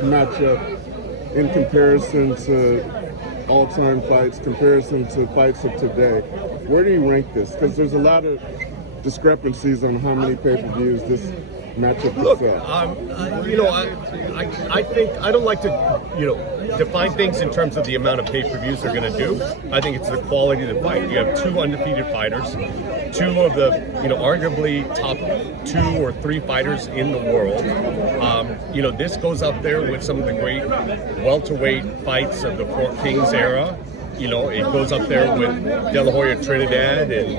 Matchup in comparison to all-time fights, comparison to fights of today. Where do you rank this? Because there's a lot of discrepancies on how many pay-per-views this matchup could sell. You know, I think I don't like to, define things in terms of the amount of pay-per-views they're going to do. I think it's the quality of the fight. You have two undefeated fighters, two of the, arguably top 2 or 3 fighters in the world. This goes up there with some of the great welterweight fights of the Four Kings era. It goes up there with De La Hoya Trinidad and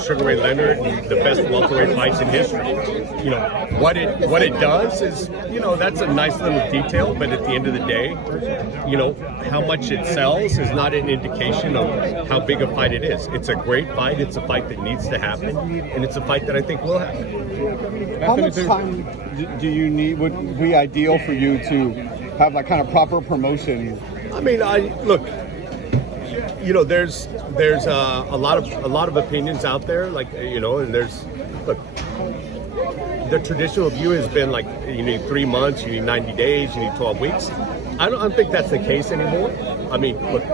Sugar Ray Leonard, the best welterweight fights in history. What it does is, that's a nice little detail, but at the end of the day, how much it sells is not an indication of how big a fight it is. It's a great fight. It's a fight that needs to happen, and it's a fight that I think will happen. How much time do you need? Would be ideal for you to have like kind of proper promotion? I mean, look. There's a lot of opinions out there, and there's the traditional view has been like you need 3 months, you need 90 days, you need 12 weeks. I don't think that's the case anymore. I mean, look,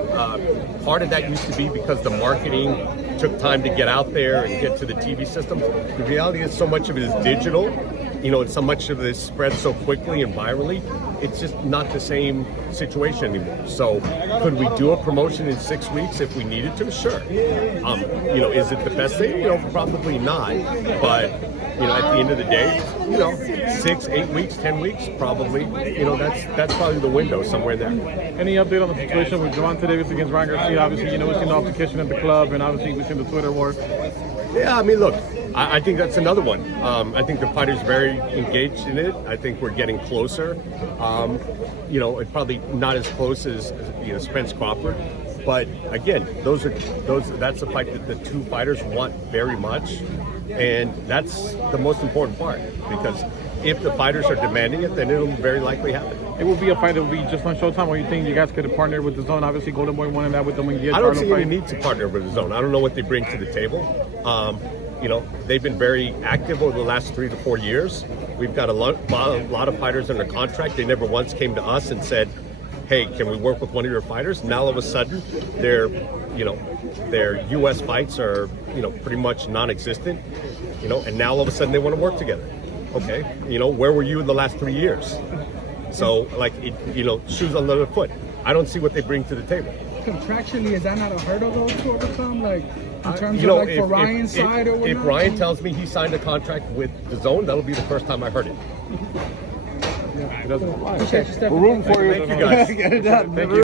part of that used to be because the marketing took time to get out there and get to the TV systems. The reality is so much of it is digital, and so much of this spreads so quickly and virally. It's just not the same situation anymore. So could we do a promotion in 6 weeks if we needed to? Sure. Is it the best thing? Probably not. But, at the end of the day, 6, 8 weeks, 10 weeks, probably, that's probably the window somewhere there. Any update on the situation with Gervonta Davis against Ryan Garcia? Obviously, we've seen the altercation at the club, and obviously we've seen the Twitter war. Yeah, I mean, look, I think that's another one. I think the fighter's very engaged in it. I think we're getting closer. It's probably not as close as Spence Crawford, but again, that's a fight that the two fighters want very much, and that's the most important part. Because if the fighters are demanding it, then it'll very likely happen. It will be a fight that will be just on Showtime, or you think you guys could have partnered with DAZN? Obviously, Golden Boy wanted that with them when you I don't see any need to partner with DAZN. I don't know what they bring to the table. They've been very active over the last 3 to 4 years. We've got a lot of fighters under contract. They never once came to us and said, hey, can we work with one of your fighters? Now all of a sudden, their U.S. fights are, pretty much non-existent, and now all of a sudden they want to work together. Okay, where were you in the last 3 years? So, shoes on the other foot. I don't see what they bring to the table. Contractually, is that not a hurdle though to overcome? Like in terms of for Ryan's side or whatnot? If Ryan tells me he signed a contract with DAZN, that'll be the first time I heard it. Appreciate you stepping in. Room for you. Thank you guys. Get it done. Thank you.